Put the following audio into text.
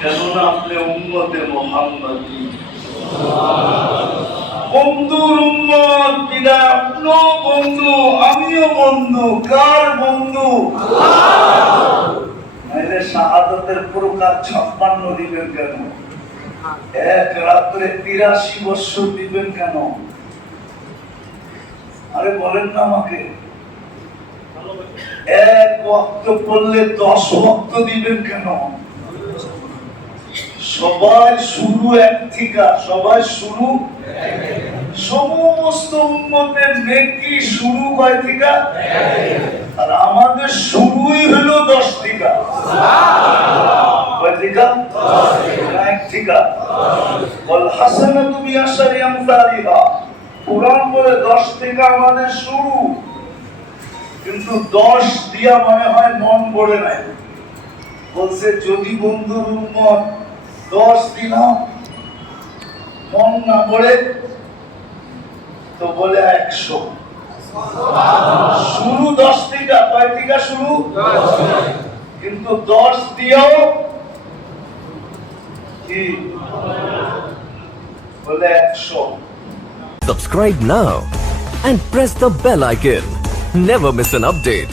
কেননা আপনি উম্মতে মুহাম্মাদি, বন্ধুর উম্মত বিদায়। আপনিও বন্ধু, আমিও বন্ধু। কার বন্ধু? নাইলে শাহাদাতের প্রকার 56 দিবেন কেন? এক রাত্রে 83 বছর দিবেন কেন? আরে বলেন না আমাকে। এক ওয়াক্ত পড়লে 10 ওয়াক্ত দিবেন কেন? সবাই শুরু এক থেকে, সবাই শুরু। সমস্ত উম্মতের নেকি শুরু কয় থেকে? আর আমাদের শুরুই হলো 10 থেকে। কয় থেকে? 1 থেকে। ওয়াল হাসানাতু বিআশরি আমসালিহা। কুরআন বলে 10 থেকে আমাদের শুরু, কিন্তু 10 দিয়া মনে হয় মন পড়ে নাই। বলছে যদি বন্ধুর উম্মত 10 দিলাম মন না পড়ে তো বলে 100। শুরু 10 থেকে। কয় থেকে শুরু? কিন্তু 10 দিয়েও কি বলে 100। Subscribe now and press the bell icon. Never miss an update.